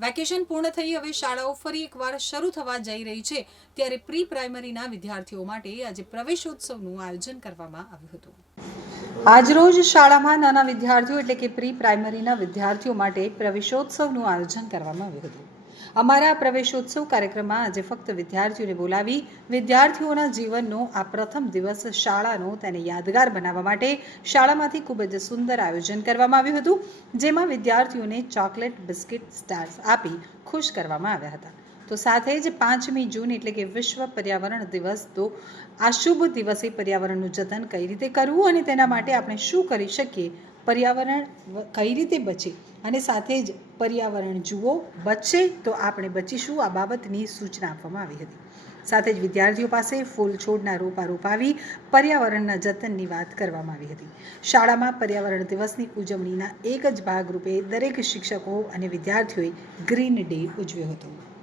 Vacation પૂર્ણ થઈ હવે શાળાઓ ફરી એકવાર શરૂ થવા જઈ રહી છે. ત્યારે પ્રી પ્રાઇમરીના વિદ્યાર્થીઓ માટે આજે પ્રવેશોત્સવનું આયોજન કરવામાં આવ્યું હતું. આજરોજ શાળામાં નાના વિદ્યાર્થીઓ એટલે કે પ્રી પ્રાઇમરીના વિદ્યાર્થીઓ માટે પ્રવેશોત્સવનું આયોજન કરવામાં આવ્યું હતું. અમારા પ્રવેશોત્સવ કાર્યક્રમમાં આજે ફક્ત વિદ્યાર્થીઓને બોલાવી વિદ્યાર્થીઓના જીવનનો આ પ્રથમ દિવસ શાળાનો તેને યાદગાર બનાવવા માટે શાળામાંથી ખૂબ જ સુંદર આયોજન કરવામાં આવ્યું હતું, જેમાં વિદ્યાર્થીઓને ચોકલેટ બિસ્કિટ સ્ટાર્સ આપી ખુશ કરવામાં આવ્યા હતા. તો સાથે જ પાંચમી જૂન એટલે કે વિશ્વ પર્યાવરણ દિવસ, તો આ શુભ દિવસે પર્યાવરણનું જતન કઈ રીતે કરવું અને તેના માટે આપણે શું કરી શકીએ? પર્યાવરણ કઈ રીતે બચે? અને સાથે જ પર્યાવરણ જુઓ, બચશે તો આપણે બચીશું, આ બાબતની સૂચના આપવામાં આવી હતી. સાથે જ વિદ્યાર્થીઓ પાસે ફૂલ છોડના રોપા રોપાવી પર્યાવરણના જતનની વાત કરવામાં આવી હતી. શાળામાં પર્યાવરણ દિવસની ઉજવણીના એક જ ભાગરૂપે દરેક શિક્ષકો અને વિદ્યાર્થીઓએ ગ્રીન ડે ઉજવ્યો હતો.